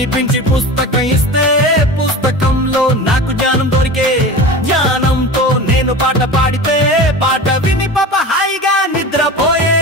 వినిపించి పుస్తకం ఇస్తే పుస్తకంలో నాకు జ్ఞానం దొరికే జ్ఞానంతో నేను పాట పాడితే పాట విని పాప హాయిగా నిద్రపోయే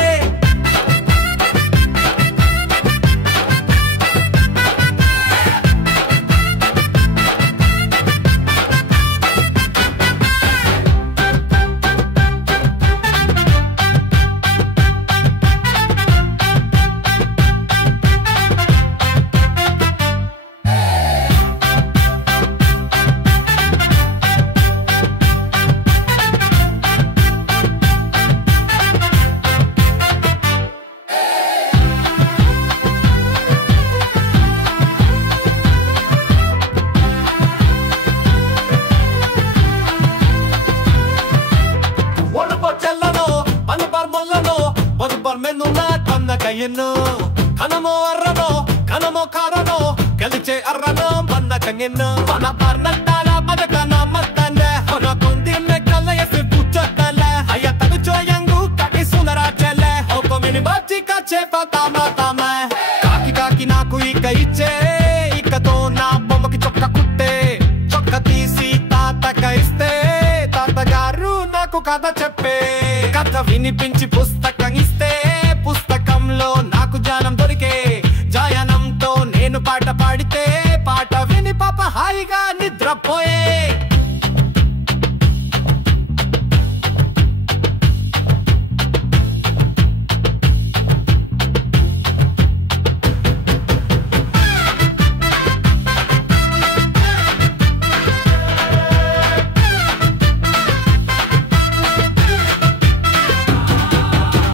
కనమో అర్రనో కనమో కారనో గెలిచే అర్రనో మన్నకంగెన్నో మన పర్నట్టాల మదకన మద్దనే హొన కొందిన కలయసి పుచ్చతలే అయ్య తగుచోయంగు కటి సునరాచెలే హోకొమిని బాచిక చేపతామా తామే కాకి నాకు ఇక ఇచ్చే ఇకతో నా బొమ్మకి చొక్క కుట్టే చొక్క తీసి తాతక ఇస్తే తాతగారు నాకు కథ చెప్పే కథ వినిపించి పుస్తకం ఇస్తే పుస్తకంలో నాకు జ్ఞానం దొరికే జాయనంతో నేను పాట పాడితే